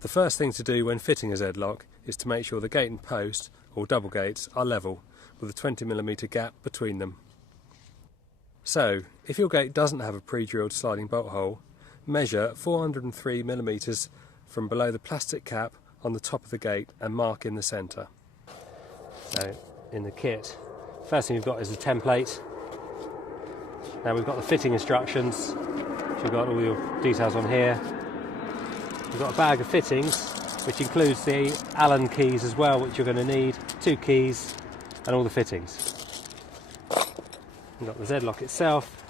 The first thing to do when fitting a Zedlock is to make sure the gate and post, or double gates, are level, with a 20mm gap between them. So, if your gate doesn't have a pre-drilled sliding bolt hole, measure 403mm from below the plastic cap on the top of the gate and mark in the centre. So, in the kit, first thing we've got is a template. Now we've got the fitting instructions, so we've got all your details on here. We've got a bag of fittings, which includes the Allen keys as well, which you're going to need, 2 keys and all the fittings. We've got the Zedlock itself,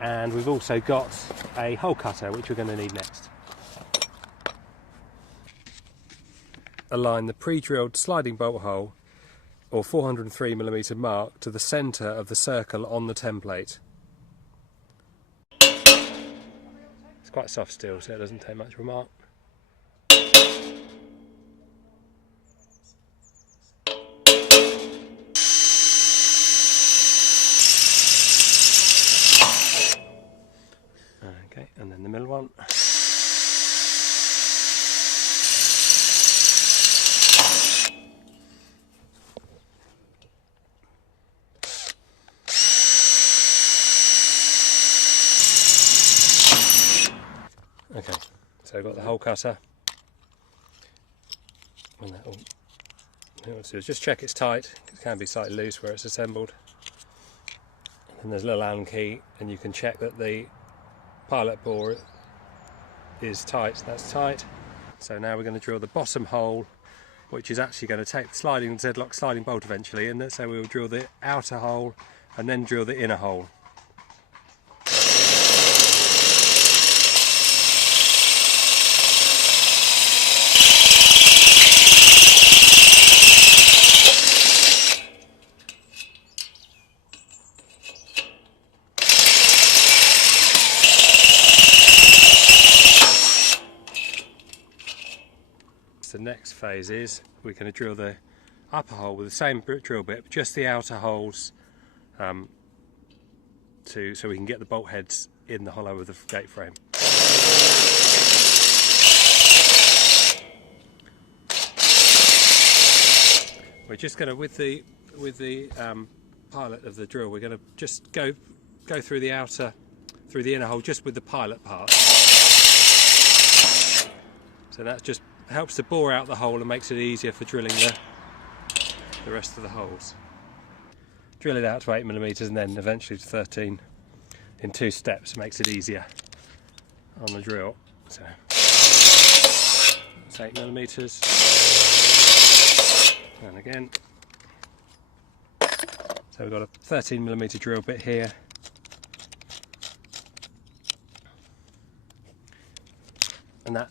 and we've also got a hole cutter, which we're going to need next. Align the pre-drilled sliding bolt hole, or 403mm mark, to the centre of the circle on the template. It's quite soft steel, so it doesn't take much of a mark. Okay, and then the middle one. Okay, so we've got the hole cutter. And that all you want to do is just check it's tight. It can be slightly loose where it's assembled. And there's a little Allen key, and you can check that the pilot bore is tight. That's tight. So now we're going to drill the bottom hole, which is actually going to take the sliding Zedlock sliding bolt eventually, and so we'll drill the outer hole and then drill the inner hole. The next phase is we're going to drill the upper hole with the same drill bit, just the outer holes, so we can get the bolt heads in the hollow of the gate frame. We're just going to, with the pilot of the drill, we're going to just go through the inner hole just with the pilot part. So that just helps to bore out the hole and makes it easier for drilling the rest of the holes. Drill it out to 8mm and then eventually to 13 in 2 steps. It makes it easier on the drill. So it's 8mm, and again. So we've got a 13mm drill bit here. And that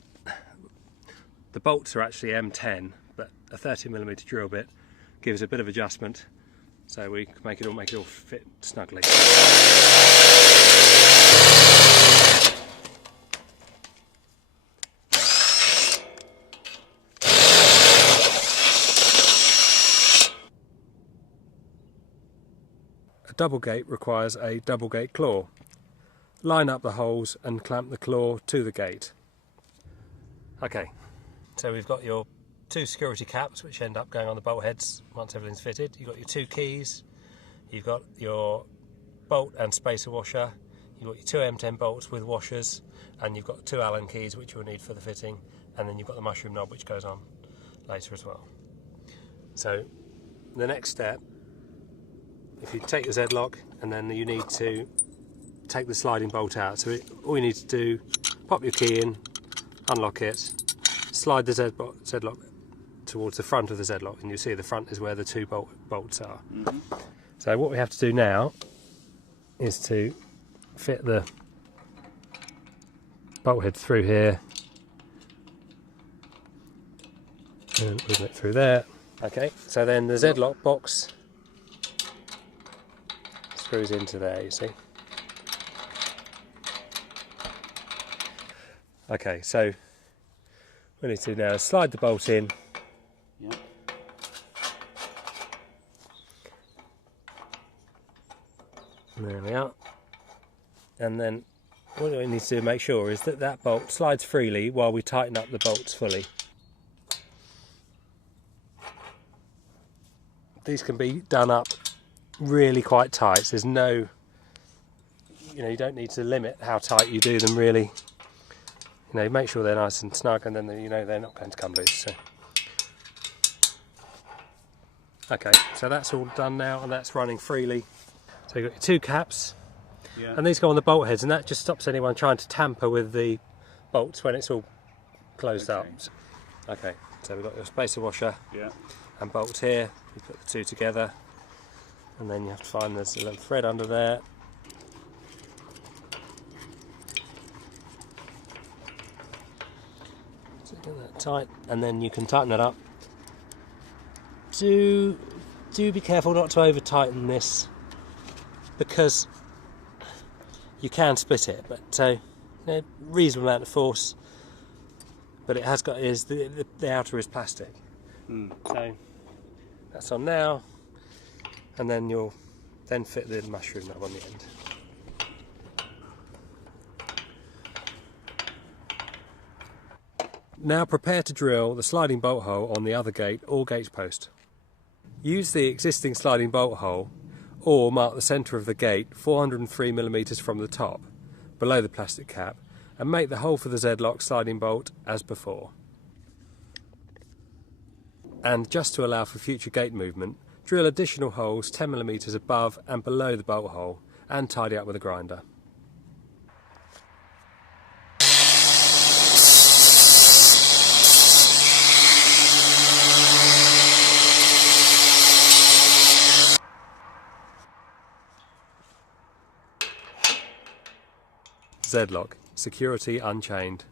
the bolts are actually M10, but a 30mm drill bit gives a bit of adjustment, so we can make it all fit snugly. A double gate requires a double gate claw. Line up the holes and clamp the claw to the gate. Okay. So we've got your 2 security caps, which end up going on the bolt heads once everything's fitted. You've got your 2 keys, you've got your bolt and spacer washer, you've got your 2 M10 bolts with washers, and you've got 2 Allen keys, which you'll need for the fitting, and then you've got the mushroom knob, which goes on later as well. So the next step, if you take the Zedlock, and then you need to take the sliding bolt out. So all you need to do, pop your key in, unlock it, slide the Zedlock towards the front of the Zedlock, and you see the front is where the 2 bolts are. So what we have to do now is to fit the bolt head through here and wiggle it through there. Okay, so then the Zedlock box screws into there, you see. Okay, so we need to now slide the bolt in. Yep. There we are. And then what we need to make sure is that that bolt slides freely while we tighten up the bolts fully. These can be done up really quite tight. There's no, you don't need to limit how tight you do them really. Make sure they're nice and snug, and then they're not going to come loose. So. Okay, so that's all done now, and that's running freely. So you've got your two caps, and these go on the bolt heads, and that just stops anyone trying to tamper with the bolts when it's all closed up. Okay, so we've got your spacer washer and bolts here. You put the two together, and then you have to find there's a little thread under there. So get that tight, and then you can tighten that up. Do be careful not to over tighten this, because you can split it, but reasonable amount of force. But it has got the outer is plastic. So that's on now, and then you'll then fit the mushroom knob on the end. Now prepare to drill the sliding bolt hole on the other gate or gate post. Use the existing sliding bolt hole, or mark the centre of the gate 403mm from the top, below the plastic cap, and make the hole for the Zedlock sliding bolt as before. And just to allow for future gate movement, drill additional holes 10mm above and below the bolt hole, and tidy up with a grinder. Zedlock, security unchained.